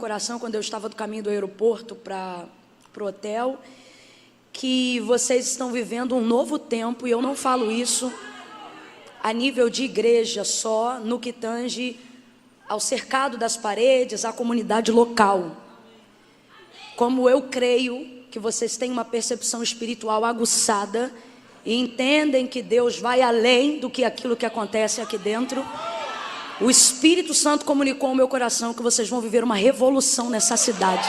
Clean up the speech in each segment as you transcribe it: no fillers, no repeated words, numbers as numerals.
coração quando eu estava do caminho do aeroporto para o hotel, que vocês estão vivendo um novo tempo, e eu não falo isso a nível de igreja só, no que tange ao cercado das paredes, à comunidade local. Como eu creio que vocês têm uma percepção espiritual aguçada e entendem que Deus vai além do que aquilo que acontece aqui dentro, o Espírito Santo comunicou ao meu coração que vocês vão viver uma revolução nessa cidade.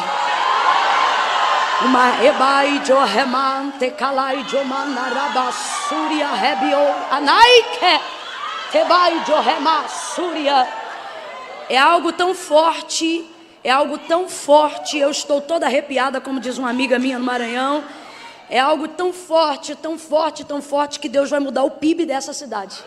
Uma ebaijo remante calaijo manarabasuria rebio anaike ebaijo remasuria. É algo tão forte, eu estou toda arrepiada, como diz uma amiga minha no Maranhão. É algo tão forte, tão forte, tão forte, que Deus vai mudar o PIB dessa cidade.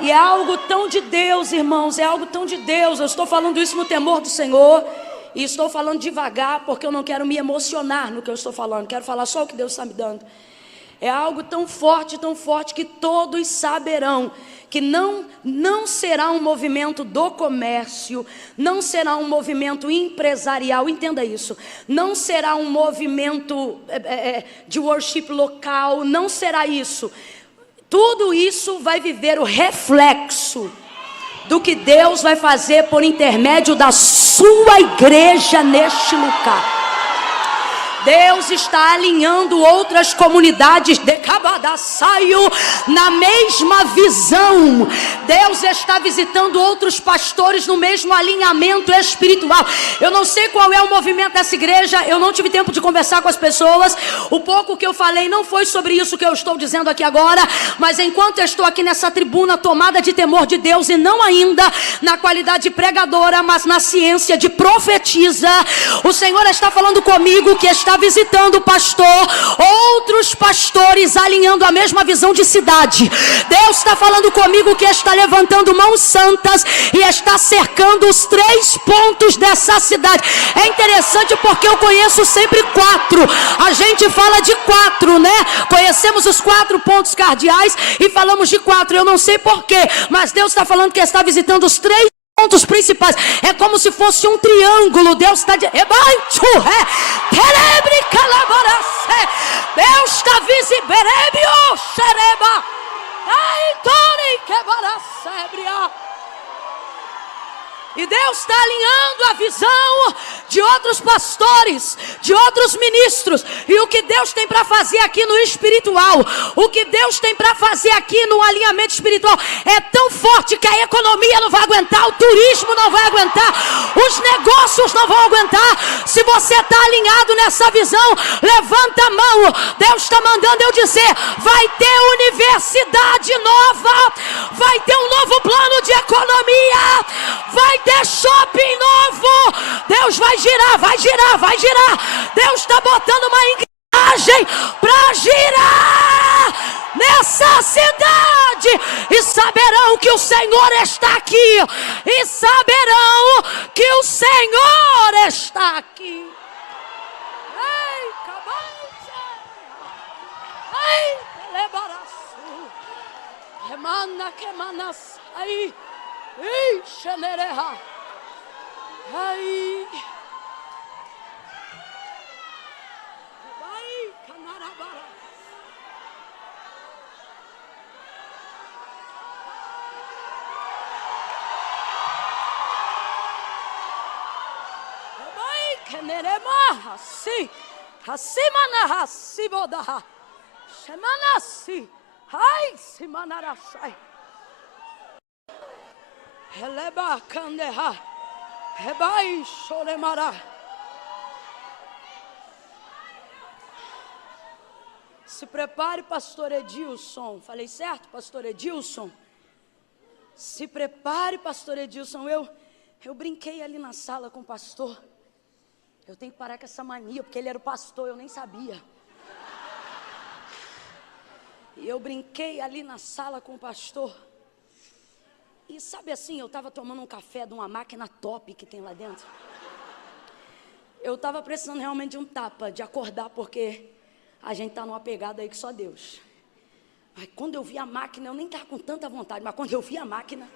E é algo tão de Deus, irmãos, é algo tão de Deus. Eu estou falando isso no temor do Senhor, e estou falando devagar, porque eu não quero me emocionar no que eu estou falando, quero falar só o que Deus está me dando. É algo tão forte, que todos saberão que não será um movimento do comércio, não será um movimento empresarial, entenda isso, não será um movimento de worship local, não será isso. Tudo isso vai viver o reflexo do que Deus vai fazer por intermédio da sua igreja neste lugar. Deus está alinhando outras comunidades de Cabadaçaio na mesma visão. Deus está visitando outros pastores no mesmo alinhamento espiritual. Eu não sei qual é o movimento dessa igreja, eu não tive tempo de conversar com as pessoas. O pouco que eu falei não foi sobre isso que eu estou dizendo aqui agora, mas enquanto eu estou aqui nessa tribuna tomada de temor de Deus, e não ainda na qualidade de pregadora, mas na ciência de profetisa, o Senhor está falando comigo que está visitando o pastor, outros pastores alinhando a mesma visão de cidade. Deus está falando comigo que está levantando mãos santas e está cercando os 3 pontos dessa cidade. É interessante porque eu conheço sempre 4. A gente fala de 4, né? Conhecemos os 4 pontos cardeais e falamos de 4. Eu não sei porquê, mas Deus está falando que está visitando os 3 pontos principais. É como se fosse um triângulo. Deus está de... Deus está visível. E Deus está alinhando a visão de outros pastores, de outros ministros. E o que Deus tem para fazer aqui no espiritual, o que Deus tem para fazer aqui no alinhamento espiritual é tão forte que a economia não vai aguentar, o turismo não vai aguentar, os negócios não vão aguentar. Se você está alinhado nessa visão, levanta a mão. Deus está mandando eu dizer: vai ter universidade nova, vai ter um novo plano de economia, vai ter shopping novo. Deus vai girar, vai girar, vai girar. Deus está botando uma engrenagem para girar nessa cidade. E saberão que o Senhor está aqui. E saberão que o Senhor está aqui. Ei, ai, lebaraçu. Remana que manas aí. Ei, xanereha. Ai. Ai, canarabara. Ai, canerema, assim. Assim assim boda. Semana assim. Ai, semanarasai. Heleba candeha, hebai solemara. Se prepare, pastor Edilson. Falei certo, pastor Edilson? Se prepare, pastor Edilson. Eu brinquei ali na sala com o pastor. Eu tenho que parar com essa mania, porque ele era o pastor, eu nem sabia. E eu brinquei ali na sala com o pastor. E sabe assim, eu estava tomando um café de uma máquina top que tem lá dentro. Eu estava precisando realmente de um tapa, de acordar, porque a gente está numa pegada aí que só Deus. Aí quando eu vi a máquina, eu nem estava com tanta vontade, mas quando eu vi a máquina,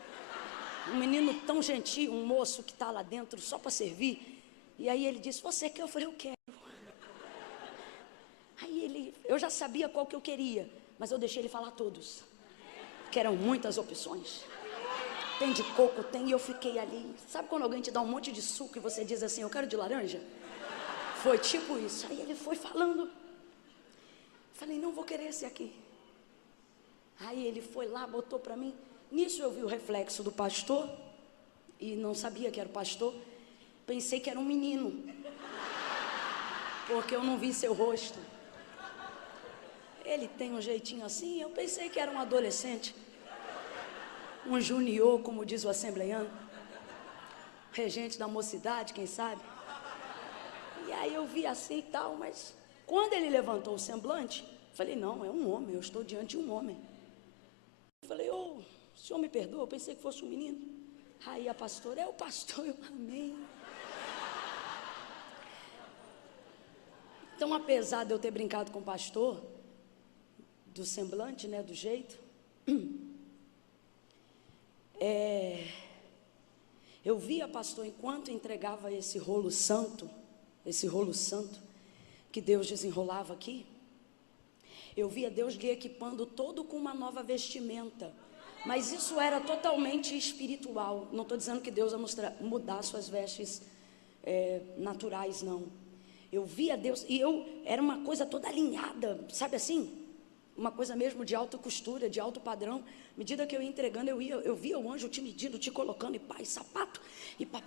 um menino tão gentil, um moço que está lá dentro só para servir, e aí ele disse, você quer? Eu falei, eu quero. Aí eu já sabia qual que eu queria, mas eu deixei ele falar todos, que eram muitas opções. Tem de coco, tem, e eu fiquei ali. Sabe quando alguém te dá um monte de suco e você diz assim, eu quero de laranja? Foi tipo isso. Aí ele foi falando. Falei, não vou querer esse aqui. Aí ele foi lá, botou para mim. Nisso eu vi o reflexo do pastor, e não sabia que era o pastor. Pensei que era um menino, porque eu não vi seu rosto. Ele tem um jeitinho assim, eu pensei que era um adolescente. Um junior, como diz o assembleiano, regente da mocidade, quem sabe. E aí eu vi assim e tal, mas quando ele levantou o semblante, falei, não, é um homem, eu estou diante de um homem. Eu falei, o senhor me perdoa, eu pensei que fosse um menino. Aí a pastora, é o pastor, eu amei. Então, apesar de eu ter brincado com o pastor, do semblante, né, do jeito, eu via, pastor, enquanto entregava esse rolo santo que Deus desenrolava aqui, eu via Deus lhe equipando todo com uma nova vestimenta, mas isso era totalmente espiritual. Não estou dizendo que Deus vai mudar suas vestes naturais, não. Eu via Deus, e era uma coisa toda alinhada, sabe assim? Uma coisa mesmo de alta costura, de alto padrão. À medida que eu ia entregando, eu via o anjo te medindo, te colocando, e pá, e sapato, e pá.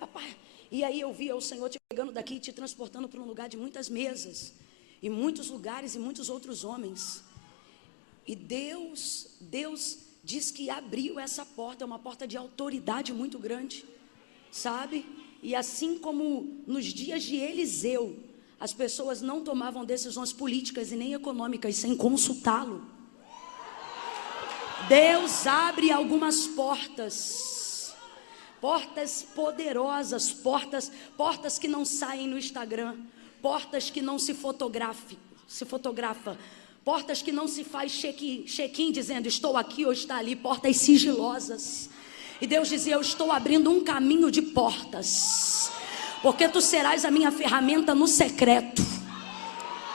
E aí eu via o Senhor te pegando daqui e te transportando para um lugar de muitas mesas, e muitos lugares, e muitos outros homens. E Deus diz que abriu essa porta, é uma porta de autoridade muito grande, sabe? E assim como nos dias de Eliseu, as pessoas não tomavam decisões políticas e nem econômicas sem consultá-lo. Deus abre algumas portas poderosas, portas que não saem no Instagram, portas que não se fotografa, portas que não se faz check-in dizendo estou aqui ou está ali, portas sigilosas. E Deus dizia, eu estou abrindo um caminho de portas, porque tu serás a minha ferramenta no secreto.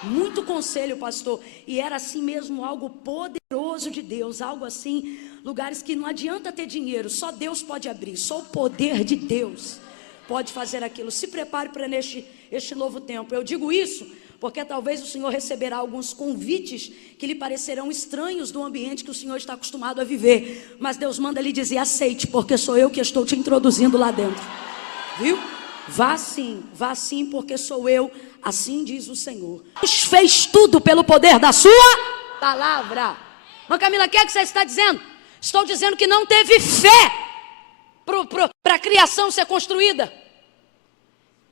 Muito conselho, pastor. E era assim mesmo, algo poderoso de Deus, algo assim, lugares que não adianta ter dinheiro, só Deus pode abrir, só o poder de Deus pode fazer aquilo. Se prepare para este novo tempo. Eu digo isso porque talvez o Senhor receberá alguns convites que lhe parecerão estranhos do ambiente que o Senhor está acostumado a viver, mas Deus manda lhe dizer, aceite, porque sou eu que estou te introduzindo lá dentro, viu? Vá sim, porque sou eu, assim diz o Senhor. Deus fez tudo pelo poder da sua palavra. Mas Camila, o que é que você está dizendo? Estou dizendo que não teve fé para a criação ser construída.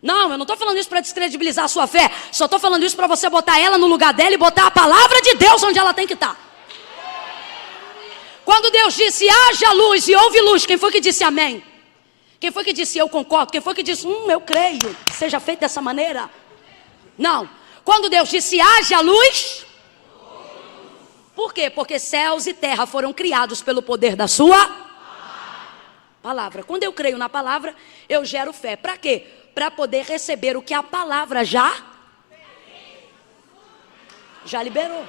Não, eu não estou falando isso para descredibilizar a sua fé. Só estou falando isso para você botar ela no lugar dela e botar a palavra de Deus onde ela tem que estar. Quando Deus disse, haja luz e houve luz, quem foi que disse amém? Quem foi que disse eu concordo? Quem foi que disse eu creio que seja feito dessa maneira? Não. Quando Deus disse haja luz, por quê? Porque céus e terra foram criados pelo poder da sua palavra. Quando eu creio na palavra, eu gero fé. Para quê? Para poder receber o que a palavra já liberou.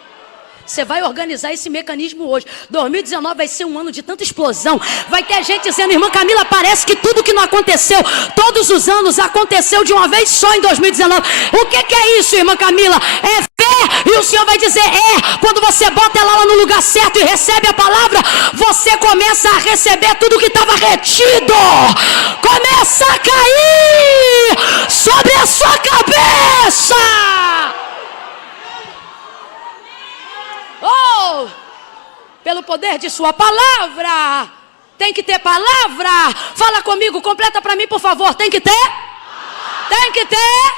Você vai organizar esse mecanismo hoje. 2019 vai ser um ano de tanta explosão. Vai ter gente dizendo, irmã Camila, parece que tudo que não aconteceu todos os anos aconteceu de uma vez só em 2019. O que é isso, irmã Camila? É fé. E o Senhor vai dizer, quando você bota ela lá no lugar certo e recebe a palavra, você começa a receber tudo que estava retido. Começa a cair sobre a sua cabeça. Oh, pelo poder de sua palavra. Tem que ter palavra. Fala comigo, completa para mim, por favor. Tem que ter? Tem que ter?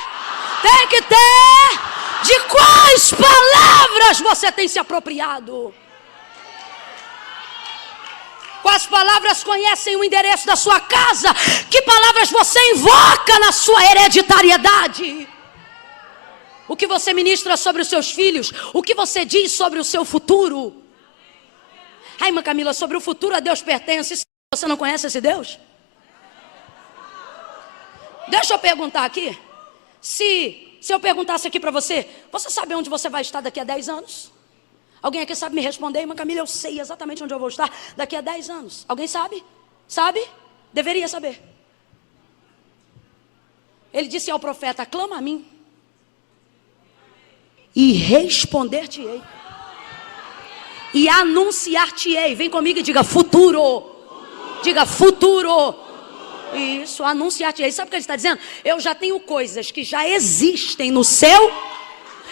Tem que ter? De quais palavras você tem se apropriado? Quais palavras conhecem o endereço da sua casa? Que palavras você invoca na sua hereditariedade? O que você ministra sobre os seus filhos? O que você diz sobre o seu futuro? Ai, irmã Camila, sobre o futuro a Deus pertence. Você não conhece esse Deus? Deixa eu perguntar aqui. Se eu perguntasse aqui para você, você sabe onde você vai estar daqui a 10 anos? Alguém aqui sabe me responder? Irmã Camila, eu sei exatamente onde eu vou estar daqui a 10 anos. Alguém sabe? Sabe? Deveria saber. Ele disse ao profeta, clama a mim e responder-te-ei e anunciar-te-ei. Vem comigo e diga futuro. Diga futuro. Isso, anunciar-te-ei. Sabe o que ele está dizendo? Eu já tenho coisas que já existem no céu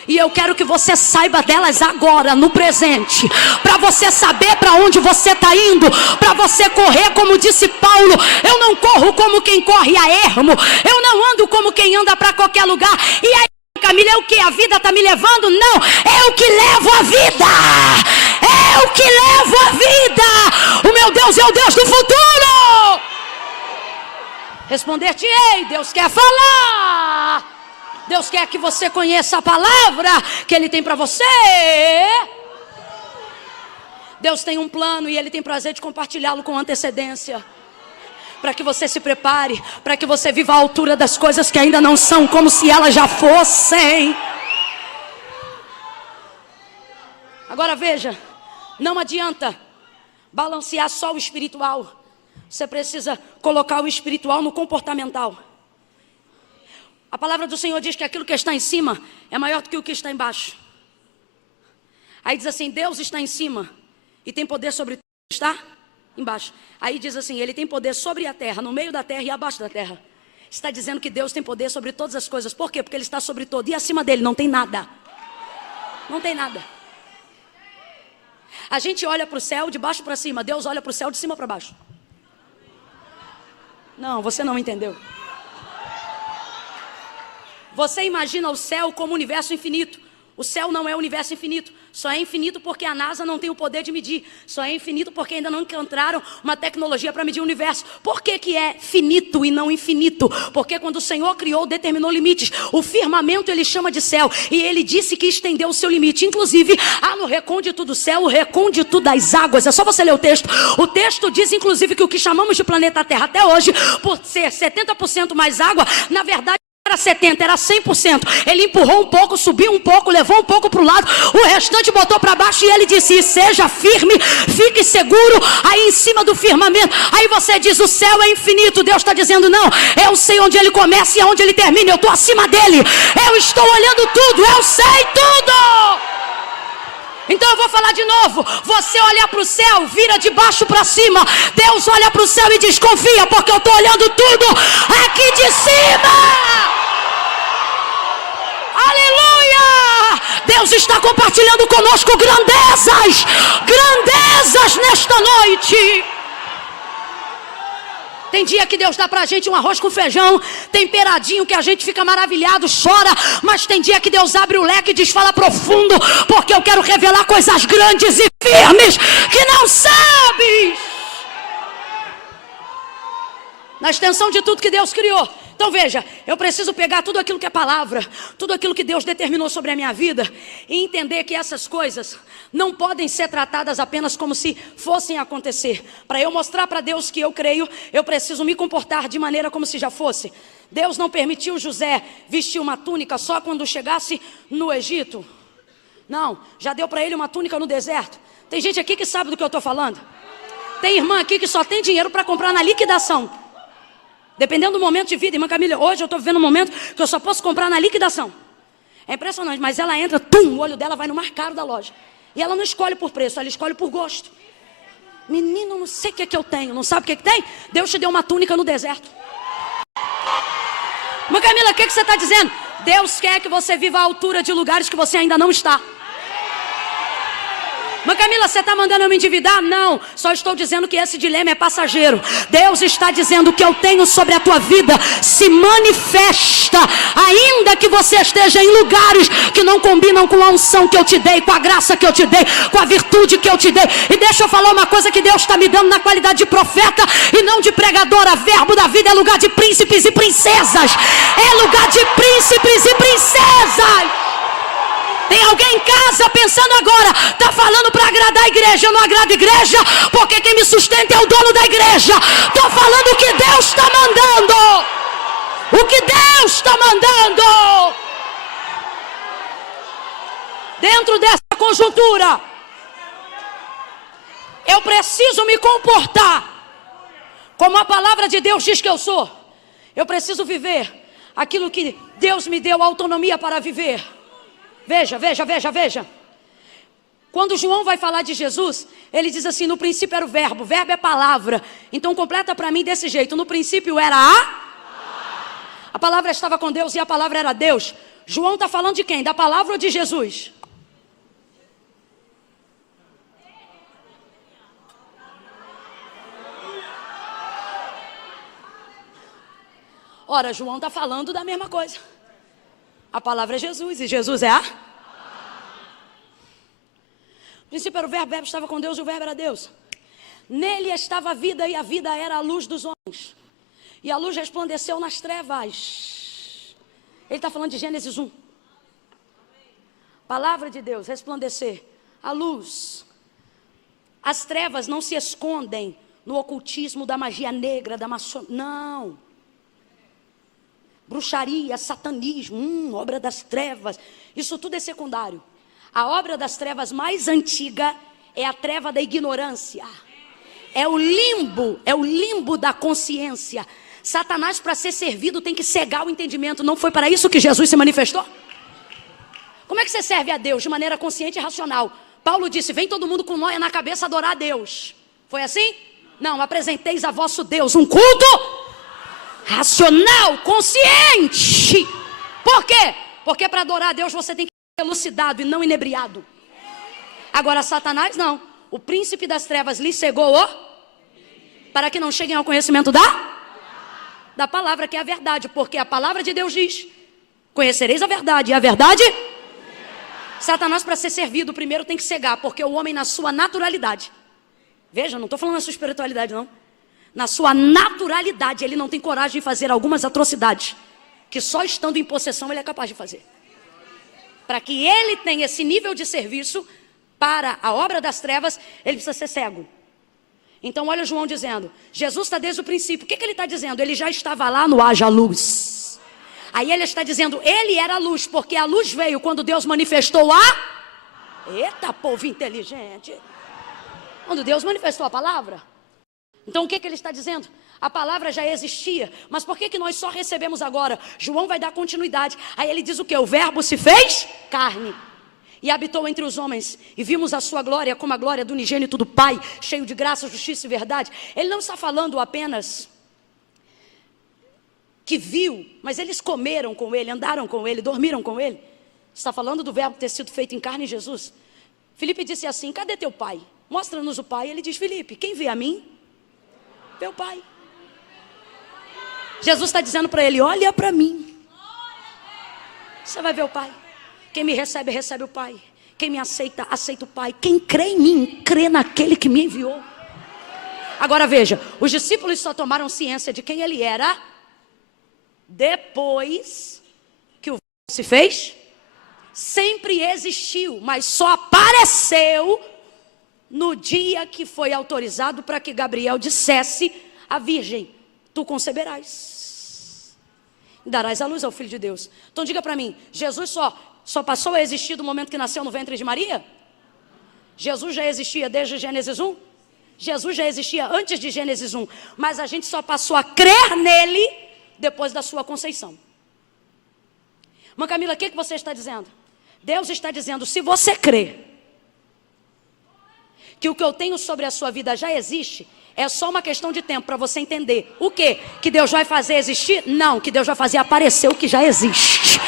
e eu quero que você saiba delas agora, no presente, para você saber para onde você está indo, para você correr, como disse Paulo. Eu não corro como quem corre a ermo, eu não ando como quem anda para qualquer lugar. E aí, Camila, é o que? A vida está me levando? Não, é o que levo a vida. É o que levo a vida. O meu Deus é o Deus do futuro. Responder-te-ei, Deus quer falar. Deus quer que você conheça a palavra que Ele tem para você. Deus tem um plano e Ele tem prazer de compartilhá-lo com antecedência. Para que você se prepare, para que você viva à altura das coisas que ainda não são, como se elas já fossem. Agora veja, não adianta balancear só o espiritual. Você precisa colocar o espiritual no comportamental. A palavra do Senhor diz que aquilo que está em cima é maior do que o que está embaixo. Aí diz assim, Deus está em cima e tem poder sobre tudo que está embaixo. Aí diz assim, Ele tem poder sobre a terra, no meio da terra e abaixo da terra. Está dizendo que Deus tem poder sobre todas as coisas. Por quê? Porque Ele está sobre todo. E acima dele não tem nada. Não tem nada. A gente olha para o céu de baixo para cima. Deus olha para o céu de cima para baixo. Não, você não entendeu. Você imagina o céu como um universo infinito. O céu não é um universo infinito. Só é infinito porque a NASA não tem o poder de medir. Só é infinito porque ainda não encontraram uma tecnologia para medir o universo. Por que que é finito e não infinito? Porque quando o Senhor criou, determinou limites. O firmamento Ele chama de céu. E Ele disse que estendeu o seu limite. Inclusive, há no recôndito do céu o recôndito das águas. É só você ler o texto. O texto diz, inclusive, que o que chamamos de planeta Terra até hoje, por ser 70% mais água, na verdade, era 70%, era 100%. Ele empurrou um pouco, subiu um pouco, levou um pouco para o lado, o restante botou para baixo e ele disse, seja firme, fique seguro aí em cima do firmamento. Aí você diz, o céu é infinito. Deus está dizendo, não, eu sei onde ele começa e onde ele termina, eu estou acima dele, eu estou olhando tudo, eu sei tudo. Então eu vou falar de novo. Você olha para o céu, vira de baixo para cima. Deus olha para o céu e diz, confia, porque eu estou olhando tudo aqui de cima. Aleluia! Deus está compartilhando conosco grandezas nesta noite. Tem dia que Deus dá pra gente um arroz com feijão temperadinho, que a gente fica maravilhado, chora. Mas tem dia que Deus abre o leque e diz, fala profundo, porque eu quero revelar coisas grandes e firmes que não sabes. Na extensão de tudo que Deus criou. Então veja, eu preciso pegar tudo aquilo que é palavra, tudo aquilo que Deus determinou sobre a minha vida e entender que essas coisas não podem ser tratadas apenas como se fossem acontecer. Para eu mostrar para Deus que eu creio, eu preciso me comportar de maneira como se já fosse. Deus não permitiu José vestir uma túnica só quando chegasse no Egito. Não, já deu para ele uma túnica no deserto. Tem gente aqui que sabe do que eu estou falando. Tem irmã aqui que só tem dinheiro para comprar na liquidação. Dependendo do momento de vida, irmã Camila, hoje eu estou vivendo um momento que eu só posso comprar na liquidação. É impressionante, mas ela entra, o olho dela vai no mais caro da loja. E ela não escolhe por preço, ela escolhe por gosto. Menino, não sei o que é que eu tenho, não sabe o que é que tem? Deus te deu uma túnica no deserto. Irmã Camila, o que você está dizendo? Deus quer que você viva à altura de lugares que você ainda não está. Mas Camila, você está mandando eu me endividar? Não, só estou dizendo que esse dilema é passageiro. Deus está dizendo que eu tenho sobre a tua vida se manifesta, ainda que você esteja em lugares que não combinam com a unção que eu te dei, com a graça que eu te dei, com a virtude que eu te dei. E deixa eu falar uma coisa que Deus está me dando na qualidade de profeta e não de pregadora. Verbo da vida é lugar de príncipes e princesas. É lugar de príncipes e princesas. Tem alguém em casa pensando agora, está falando para agradar a igreja. Eu não agrado a igreja, porque quem me sustenta é o dono da igreja. Estou falando o que Deus está mandando. O que Deus está mandando. Dentro dessa conjuntura, eu preciso me comportar como a palavra de Deus diz que eu sou. Eu preciso viver aquilo que Deus me deu autonomia para viver. Veja. Quando João vai falar de Jesus, ele diz assim: no princípio era o verbo é palavra. Então completa para mim desse jeito: no princípio era a palavra estava com Deus e a palavra era Deus. João está falando de quem? Da palavra ou de Jesus? Ora, João está falando da mesma coisa. A palavra é Jesus e Jesus é No princípio era o verbo estava com Deus e o verbo era Deus. Nele estava a vida e a vida era a luz dos homens. E a luz resplandeceu nas trevas. Ele está falando de Gênesis 1. Palavra de Deus, resplandecer. A luz. As trevas não se escondem no ocultismo da magia negra, da maçonaria. Não. Bruxaria, satanismo, obra das trevas, isso tudo é secundário. A obra das trevas mais antiga é a treva da ignorância. É o limbo da consciência. Satanás, para ser servido, tem que cegar o entendimento. Não foi para isso que Jesus se manifestou? Como é que você serve a Deus? De maneira consciente e racional. Paulo disse: vem todo mundo com nóia na cabeça adorar a Deus. Foi assim? Não, apresenteis a vosso Deus um culto racional, consciente. Por quê? Porque para adorar a Deus você tem que ser elucidado e não inebriado. Agora Satanás não. O príncipe das trevas lhe cegou para que não cheguem ao conhecimento da palavra, que é a verdade. Porque a palavra de Deus diz: conhecereis a verdade, e a verdade... Satanás, para ser servido, primeiro tem que cegar, porque o homem, na sua naturalidade, veja, não estou falando na sua espiritualidade não, na sua naturalidade, ele não tem coragem de fazer algumas atrocidades que só estando em possessão ele é capaz de fazer. Para que ele tenha esse nível de serviço para a obra das trevas, ele precisa ser cego. Então olha João dizendo: Jesus está desde o princípio. O que ele está dizendo? Ele já estava lá no haja luz. Aí ele está dizendo: ele era a luz, porque a luz veio quando Deus manifestou Eita, povo inteligente! Quando Deus manifestou a palavra. Então o que ele está dizendo? A palavra já existia, mas por que nós só recebemos agora? João vai dar continuidade. Aí ele diz o quê? O verbo se fez carne e habitou entre os homens, e vimos a sua glória como a glória do unigênito do Pai, cheio de graça, justiça e verdade. Ele não está falando apenas que viu, mas eles comeram com ele, andaram com ele, dormiram com ele. Está falando do verbo ter sido feito em carne em Jesus. Filipe disse assim: cadê teu pai? Mostra-nos o pai. Ele diz: Filipe, quem vê a mim, vê o pai. Jesus está dizendo para ele: olha para mim, você vai ver o pai. Quem me recebe, recebe o pai. Quem me aceita, aceita o pai. Quem crê em mim, crê naquele que me enviou. Agora veja, os discípulos só tomaram ciência de quem ele era depois que o verbo se fez. Sempre existiu, mas só apareceu no dia que foi autorizado para que Gabriel dissesse à virgem: tu conceberás e darás à luz ao Filho de Deus. Então diga para mim, Jesus só passou a existir do momento que nasceu no ventre de Maria? Jesus já existia desde Gênesis 1? Jesus já existia antes de Gênesis 1, mas a gente só passou a crer nele depois da sua conceição. Mãe Camila, o que você está dizendo? Deus está dizendo: se você crê que o que eu tenho sobre a sua vida já existe, é só uma questão de tempo para você entender. O quê? Que Deus vai fazer existir? Não, que Deus vai fazer aparecer o que já existe.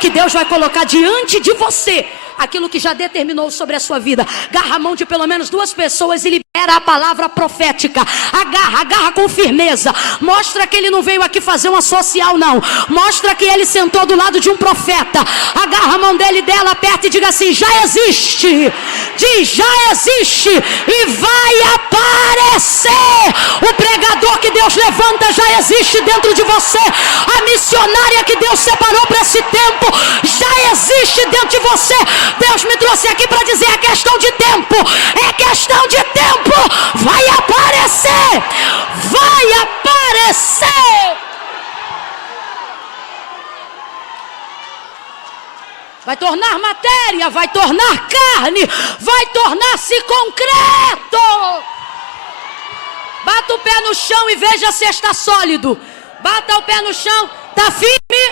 Que Deus vai colocar diante de você aquilo que já determinou sobre a sua vida. Agarra a mão de pelo menos 2 pessoas e libera a palavra profética. Agarra com firmeza. Mostra que ele não veio aqui fazer uma social, não. Mostra que ele sentou do lado de um profeta. Agarra a mão dele e dela, aperta e diga assim: já existe. Diz: já existe e vai aparecer. O pregador que Deus levanta já existe dentro de você. A missionária que Deus separou para esse tempo já existe dentro de você. Deus me trouxe aqui para dizer, é questão de tempo. É questão de tempo. Vai aparecer. Vai aparecer. Vai tornar matéria, vai tornar carne, vai tornar-se concreto. Bata o pé no chão e veja se está sólido. Bata o pé no chão, está firme,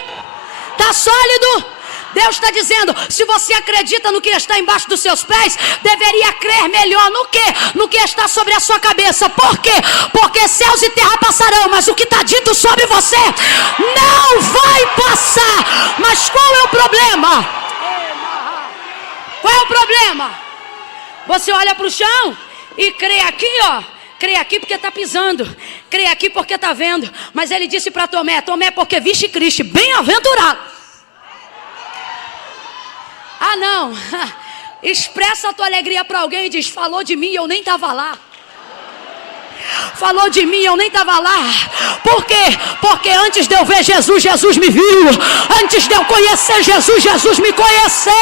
está sólido. Deus está dizendo, se você acredita no que está embaixo dos seus pés, deveria crer melhor no quê? No que está sobre a sua cabeça. Por quê? Porque céus e terra passarão, mas o que está dito sobre você não vai passar. Mas qual é o problema? Qual é o problema? Você olha para o chão e crê aqui, ó. Crê aqui porque está pisando. Crê aqui porque está vendo. Mas ele disse para Tomé, Tomé, porque viste Cristo, bem-aventurado. Ah, não. Expressa a tua alegria para alguém e diz, falou de mim e eu nem estava lá. Falou de mim, eu nem estava lá. Por quê? Porque antes de eu ver Jesus, Jesus me viu. Antes de eu conhecer Jesus, Jesus me conheceu.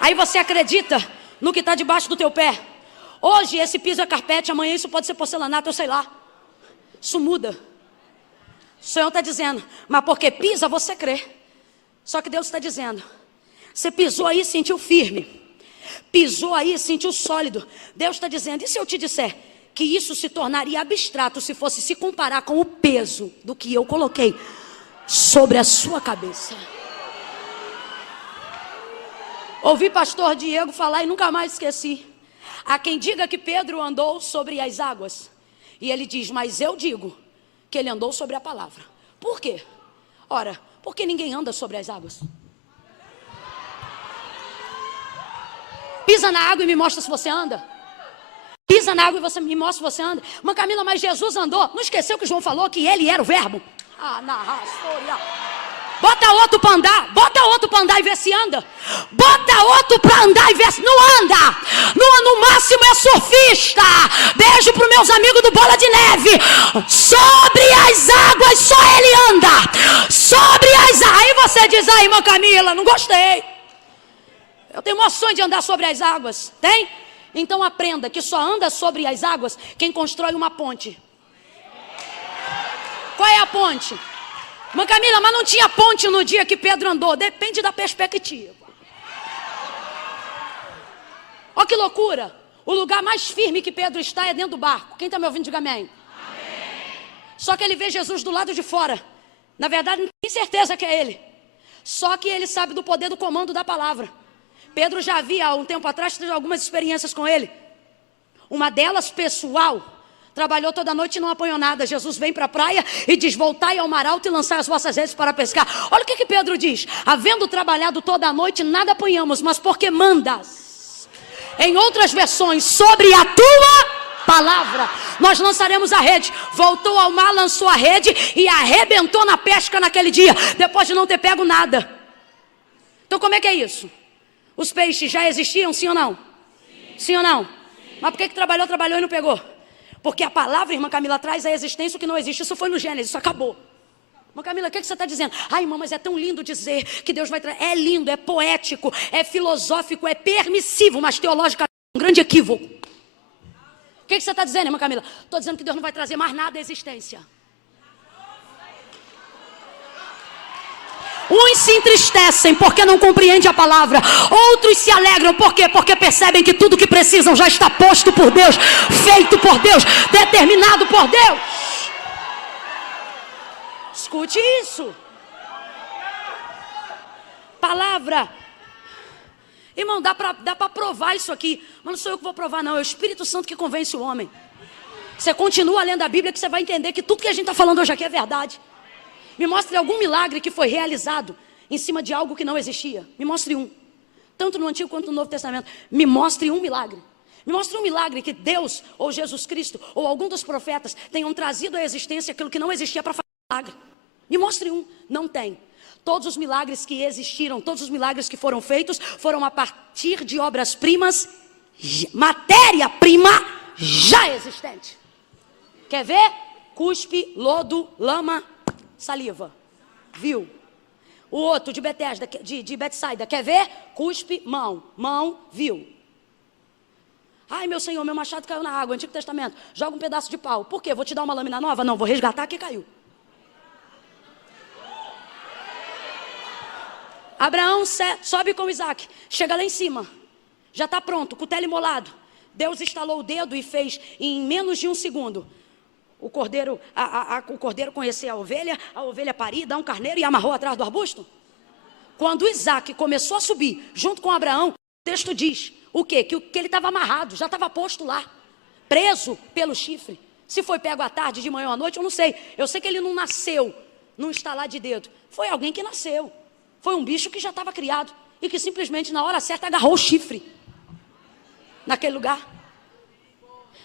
Aí você acredita no que está debaixo do teu pé. Hoje esse piso é carpete, amanhã isso pode ser porcelanato, eu sei lá. Isso muda. O Senhor está dizendo, mas porque pisa você crê. Só que Deus está dizendo, você pisou aí e sentiu firme. Pisou aí e sentiu sólido. Deus está dizendo, e se eu te disser que isso se tornaria abstrato se fosse se comparar com o peso do que eu coloquei sobre a sua cabeça? Ouvi pastor Diego falar e nunca mais esqueci. Há quem diga que Pedro andou sobre as águas. E ele diz, mas eu digo que ele andou sobre a palavra. Por quê? Ora, porque ninguém anda sobre as águas. Pisa na água e me mostra se você anda. Pisa na água e você me mostra se você anda. Mas Camila, mas Jesus andou. Não esqueceu que João falou que ele era o verbo? Ah, na rastoria. Bota outro para andar. Bota outro para andar e vê se anda. Bota outro para andar e vê se não anda. No máximo é surfista. Beijo para os meus amigos do Bola de Neve. Sobre as águas só ele anda. Sobre as águas. Aí você diz, aí, irmã Camila, não gostei. Eu tenho emoções de andar sobre as águas. Tem? Então aprenda que só anda sobre as águas quem constrói uma ponte. Qual é a ponte? Irmã Camila, mas não tinha ponte no dia que Pedro andou. Depende da perspectiva. Olha que loucura. O lugar mais firme que Pedro está é dentro do barco. Quem está me ouvindo, diga amém. Amém. Só que ele vê Jesus do lado de fora. Na verdade, não tem certeza que é ele. Só que ele sabe do poder do comando da palavra. Pedro já havia, há um tempo atrás, tido algumas experiências com ele. Uma delas, pessoal. Trabalhou toda a noite e não apanhou nada. Jesus vem para a praia e diz, voltai ao mar alto e lançai as vossas redes para pescar. Olha o que Pedro diz. Havendo trabalhado toda a noite, nada apanhamos, mas porque mandas. Em outras versões, sobre a tua palavra, nós lançaremos a rede. Voltou ao mar, lançou a rede e arrebentou na pesca naquele dia, depois de não ter pego nada. Então como é que é isso? Os peixes já existiam, sim ou não? Sim ou não? Mas por que trabalhou e não pegou? Porque a palavra, irmã Camila, traz a existência o que não existe. Isso foi no Gênesis, isso acabou. Irmã Camila, o que você está dizendo? Ai, irmã, mas é tão lindo dizer que Deus vai trazer. É lindo, é poético, é filosófico, é permissivo, mas teologicamente é um grande equívoco. O que você está dizendo, irmã Camila? Estou dizendo que Deus não vai trazer mais nada à existência. Uns se entristecem porque não compreendem a palavra. Outros se alegram, por quê? Porque percebem que tudo que precisam já está posto por Deus, feito por Deus, determinado por Deus. Escute isso. Palavra. Irmão, dá para provar isso aqui. Mas não sou eu que vou provar, não. É o Espírito Santo que convence o homem. Você continua lendo a Bíblia que você vai entender que tudo que a gente está falando hoje aqui é verdade. Me mostre algum milagre que foi realizado em cima de algo que não existia. Me mostre um. Tanto no Antigo quanto no Novo Testamento. Me mostre um milagre. Me mostre um milagre que Deus, ou Jesus Cristo, ou algum dos profetas tenham trazido à existência aquilo que não existia para fazer milagre. Me mostre um. Não tem. Todos os milagres que existiram, todos os milagres que foram feitos, foram a partir de obras-primas, matéria-prima já existente. Quer ver? Cuspe, lodo, lama, saliva. viu. O outro de Betesda, de Betsaida, quer ver? Cuspe, mão, viu. Ai, meu Senhor, meu machado caiu na água, Antigo Testamento. Joga um pedaço de pau. Por quê? Vou te dar uma lâmina nova? Não, vou resgatar que caiu. Abraão sobe com Isaac, chega lá em cima, já está pronto, cutelo imolado. Deus estalou o dedo e fez em menos de um segundo o cordeiro, o cordeiro conhecer a ovelha parir, dar um carneiro e amarrou atrás do arbusto. Quando Isaac começou a subir junto com Abraão, o texto diz o quê? Que ele estava amarrado, já estava posto lá, preso pelo chifre. Se foi pego à tarde, de manhã ou à noite, eu não sei. Eu sei que ele não nasceu num estalar de dedo, foi alguém que nasceu. Foi um bicho que já estava criado e que simplesmente na hora certa agarrou o chifre naquele lugar.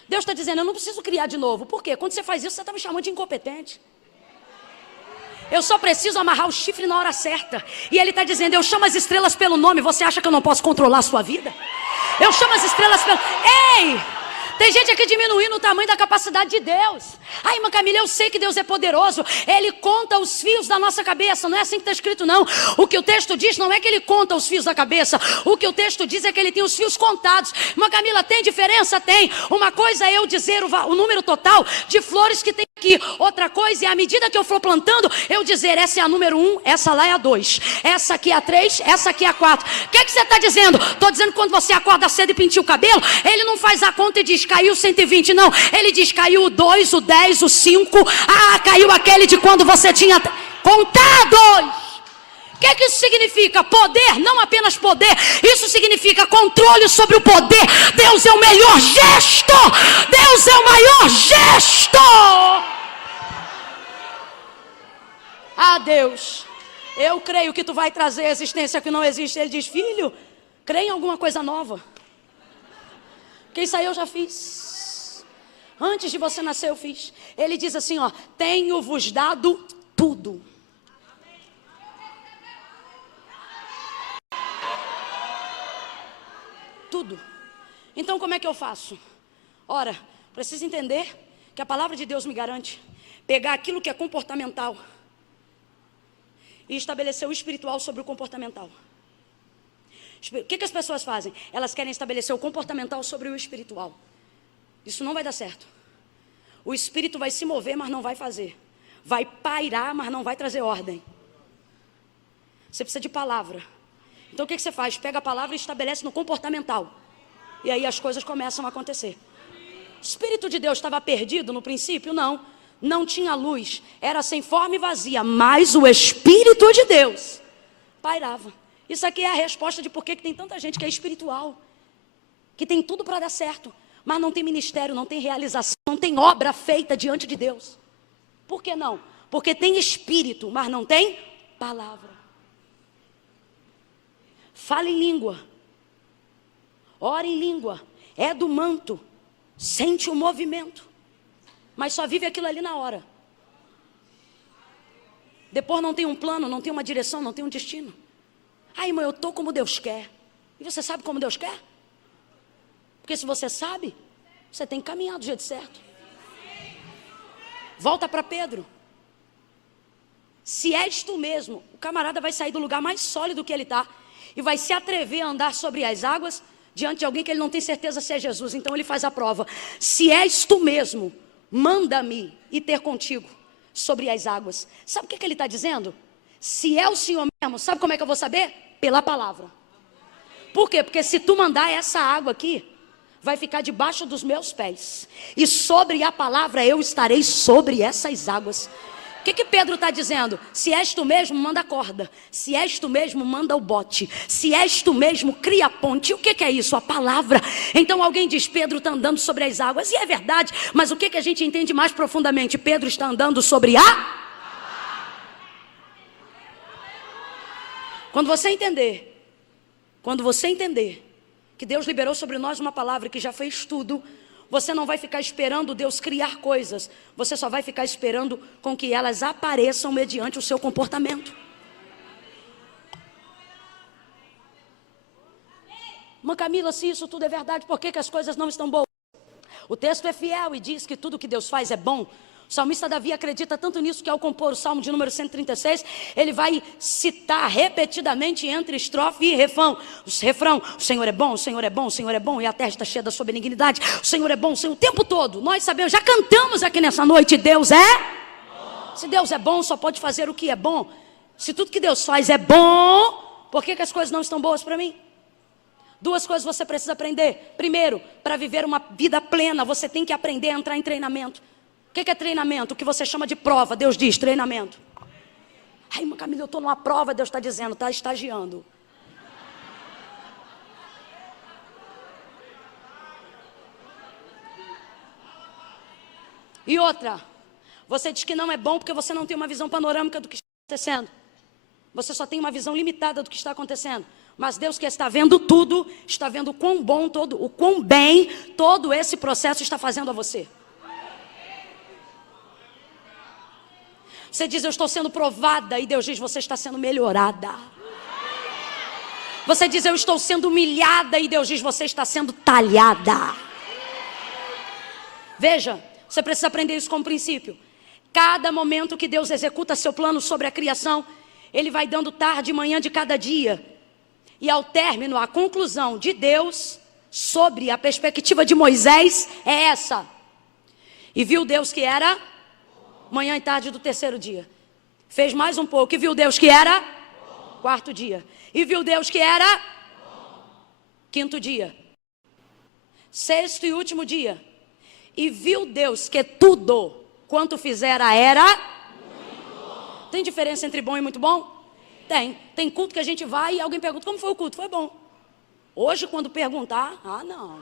Deus está dizendo, eu não preciso criar de novo. Por quê? Quando você faz isso, você está me chamando de incompetente. Eu só preciso amarrar o chifre na hora certa. E Ele está dizendo, eu chamo as estrelas pelo nome. Você acha que eu não posso controlar a sua vida? Eu chamo as estrelas pelo... Ei! Tem gente aqui diminuindo o tamanho da capacidade de Deus. Ai, irmã Camila, eu sei que Deus é poderoso. Ele conta os fios da nossa cabeça. Não é assim que está escrito, não. O que o texto diz não é que Ele conta os fios da cabeça. O que o texto diz é que Ele tem os fios contados. Irmã Camila, tem diferença? Tem. Uma coisa é eu dizer o número total de flores que tem aqui. Outra coisa é, à medida que eu for plantando, eu dizer, essa é a número 1, essa lá é a 2. Essa aqui é a 3, essa aqui é a 4. O que você está dizendo? Estou dizendo que quando você acorda cedo e penteia o cabelo, Ele não faz a conta e diz, caiu 120, não. Ele diz, caiu o 2, o 10, o 5. Ah, caiu aquele de quando você tinha contados. O que isso significa? Poder, não apenas poder. Isso significa controle sobre o poder. Deus é o melhor gesto. Deus é o maior gesto. Ah, Deus, eu creio que tu vai trazer a existência que não existe. Ele diz, filho, creia em alguma coisa nova. Porque isso aí eu já fiz. Antes de você nascer eu fiz. Ele diz assim, ó, tenho-vos dado tudo. Tudo. Então como é que eu faço? Ora, preciso entender que a palavra de Deus me garante pegar aquilo que é comportamental e estabelecer o espiritual sobre o comportamental. O que as pessoas fazem? Elas querem estabelecer o comportamental sobre o espiritual. Isso não vai dar certo. O espírito vai se mover, mas não vai fazer. Vai pairar, mas não vai trazer ordem. Você precisa de palavra. Então o que você faz? Pega a palavra e estabelece no comportamental. E aí as coisas começam a acontecer. O Espírito de Deus estava perdido no princípio? Não. Não tinha luz. Era sem forma e vazia. Mas o Espírito de Deus pairava. Isso aqui é a resposta de por que tem tanta gente que é espiritual. Que tem tudo para dar certo. Mas não tem ministério, não tem realização, não tem obra feita diante de Deus. Por que não? Porque tem espírito, mas não tem palavra. Fala em língua. Ora em língua. É do manto. Sente o movimento. Mas só vive aquilo ali na hora. Depois não tem um plano, não tem uma direção, não tem um destino. Ah, irmão, eu estou como Deus quer. E você sabe como Deus quer? Porque se você sabe, você tem que caminhar do jeito certo. Volta para Pedro. Se és tu mesmo, o camarada vai sair do lugar mais sólido que ele está e vai se atrever a andar sobre as águas diante de alguém que ele não tem certeza se é Jesus. Então ele faz a prova. Se és tu mesmo, manda-me ir ter contigo sobre as águas. Sabe o que ele está dizendo? Se é o Senhor mesmo, sabe como é que eu vou saber? Pela palavra. Por quê? Porque se tu mandar essa água aqui, vai ficar debaixo dos meus pés. E sobre a palavra eu estarei sobre essas águas. O que Pedro está dizendo? Se és tu mesmo, manda a corda. Se és tu mesmo, manda o bote. Se és tu mesmo, cria a ponte. E o que é isso? A palavra. Então alguém diz, Pedro está andando sobre as águas. E é verdade, mas o que a gente entende mais profundamente? Pedro está andando sobre a... Quando você entender que Deus liberou sobre nós uma palavra que já fez tudo, você não vai ficar esperando Deus criar coisas, você só vai ficar esperando com que elas apareçam mediante o seu comportamento. Irmã Camila, se isso tudo é verdade, por que as coisas não estão boas? O texto é fiel e diz que tudo que Deus faz é bom. O salmista Davi acredita tanto nisso que ao compor o Salmo de número 136, ele vai citar repetidamente entre estrofe e refrão. O Senhor é bom, o Senhor é bom, o Senhor é bom, e a terra está cheia da sua benignidade. O Senhor é bom, o Senhor, o tempo todo. Nós sabemos, já cantamos aqui nessa noite, Deus é? Se Deus é bom, só pode fazer o que é bom. Se tudo que Deus faz é bom, por que as coisas não estão boas para mim? Duas coisas você precisa aprender. Primeiro, para viver uma vida plena, você tem que aprender a entrar em treinamento. O que é treinamento? O que você chama de prova. Deus diz, treinamento. Ai, Camila, eu estou numa prova, Deus está dizendo, está estagiando. E outra, você diz que não é bom porque você não tem uma visão panorâmica do que está acontecendo. Você só tem uma visão limitada do que está acontecendo. Mas Deus que está vendo tudo, está vendo o quão bom o quão bem todo esse processo está fazendo a você. Você diz, eu estou sendo provada, e Deus diz, você está sendo melhorada. Você diz, eu estou sendo humilhada, e Deus diz, você está sendo talhada. Veja, você precisa aprender isso como princípio. Cada momento que Deus executa seu plano sobre a criação, Ele vai dando tarde e manhã de cada dia. E ao término, a conclusão de Deus sobre a perspectiva de Moisés é essa. E viu Deus que era manhã e tarde do terceiro dia. Fez mais um pouco. E viu Deus que era quarto dia. E viu Deus que era quinto dia. Sexto e último dia. E viu Deus que tudo quanto fizera era muito bom. Tem diferença entre bom e muito bom? Tem. Tem culto que a gente vai e alguém pergunta, como foi o culto? Foi bom. Hoje, quando perguntar, não.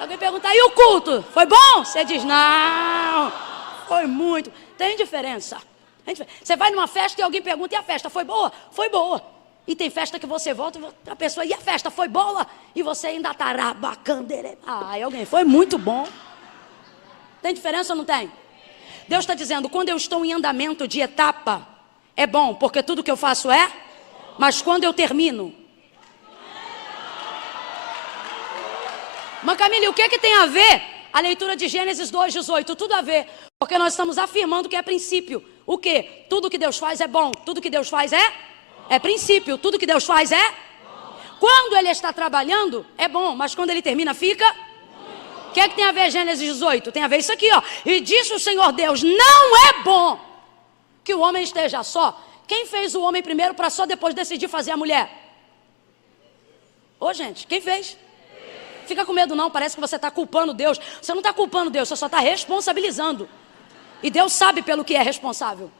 Alguém perguntar, e o culto? Foi bom? Você diz, não, foi muito. Tem diferença. Você vai numa festa e alguém pergunta, e a festa foi boa? Foi boa. E tem festa que você volta e a pessoa, e a festa foi boa? E você ainda está rabacandere. E alguém, foi muito bom. Tem diferença ou não tem? Deus está dizendo, quando eu estou em andamento de etapa, é bom, porque tudo que eu faço é, mas quando eu termino. Mas Camila, o que tem a ver a leitura de Gênesis 2:18? Tudo a ver, porque nós estamos afirmando que é princípio. O quê? Tudo que Deus faz é bom, tudo que Deus faz é princípio, tudo que Deus faz é. Quando Ele está trabalhando, é bom, mas quando Ele termina, fica. O que tem a ver Gênesis 18? Tem a ver isso aqui, ó. E disse o Senhor Deus, não é bom que o homem esteja só. Quem fez o homem primeiro para só depois decidir fazer a mulher? Gente, quem fez? Fica com medo não, parece que você está culpando Deus. Você não está culpando Deus, você só está responsabilizando. E Deus sabe pelo que é responsável.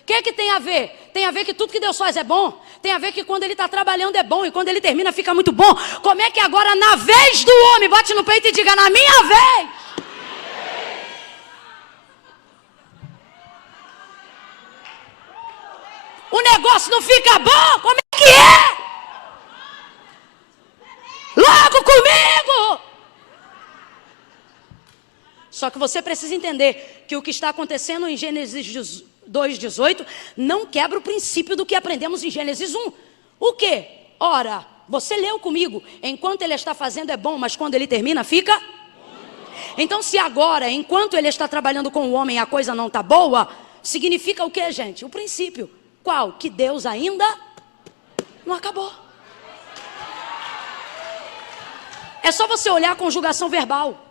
O que tem a ver? Tem a ver que tudo que Deus faz é bom. Tem a ver que quando Ele está trabalhando é bom. E quando Ele termina fica muito bom. Como é que agora na vez do homem, bate no peito e diga, na minha vez. O negócio não fica bom? Como é que é? Logo comigo! Só que você precisa entender que o que está acontecendo em Gênesis 2:18 não quebra o princípio do que aprendemos em Gênesis 1. O quê? Ora, você leu comigo, enquanto Ele está fazendo é bom, mas quando Ele termina fica? Então se agora, enquanto Ele está trabalhando com o homem, a coisa não está boa, significa o quê, gente? O princípio. Qual? Que Deus ainda não acabou. É só você olhar a conjugação verbal.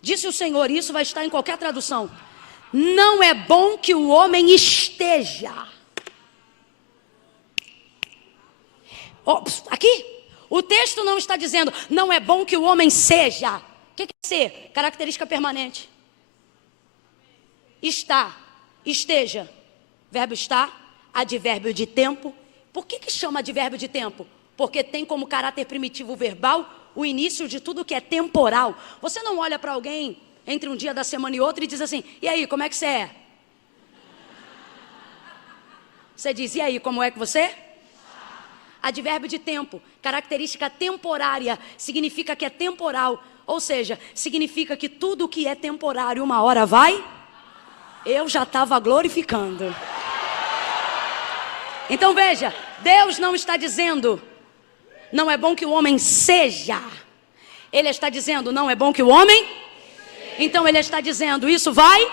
Disse o Senhor, isso vai estar em qualquer tradução. Não é bom que o homem esteja. Aqui, o texto não está dizendo, não é bom que o homem seja. O que é ser? Característica permanente. Está, esteja. Verbo está, advérbio de tempo. Por que chama advérbio de tempo? Porque tem como caráter primitivo verbal o início de tudo que é temporal. Você não olha para alguém entre um dia da semana e outro e diz assim, e aí, como é que você é? Você diz, e aí, como é que você é? Advérbio de tempo, característica temporária, significa que é temporal. Ou seja, significa que tudo que é temporário uma hora vai. Eu já estava glorificando. Então veja, Deus não está dizendo, não é bom que o homem seja. Ele está dizendo, não é bom que o homem Então ele está dizendo, isso vai...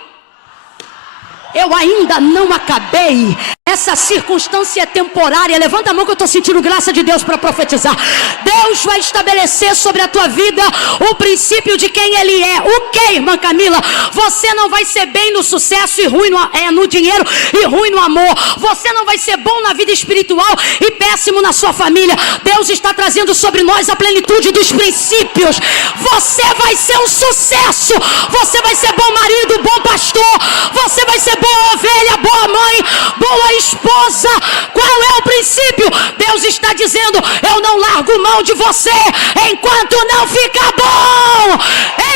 Eu ainda não acabei. Essa circunstância é temporária. Levanta a mão que eu estou sentindo graça de Deus para profetizar. Deus vai estabelecer sobre a tua vida o princípio de quem Ele é. O que, irmã Camila? Você não vai ser bem no sucesso e ruim no dinheiro e ruim no amor. Você não vai ser bom na vida espiritual e péssimo na sua família. Deus está trazendo sobre nós a plenitude dos princípios. Você vai ser um sucesso. Você vai ser bom marido, bom pastor. Você vai ser boa ovelha, boa mãe, boa esposa. Qual é o princípio? Deus está dizendo, eu não largo mão de você enquanto não ficar bom,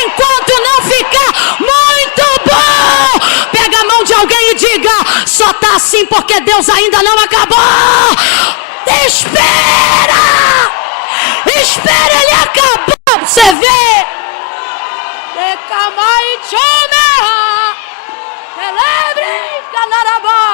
enquanto não ficar muito bom. Pega a mão de alguém e diga, só está assim porque Deus ainda não acabou. Espera ele acabar. Você vê? Celebre, Canarabá.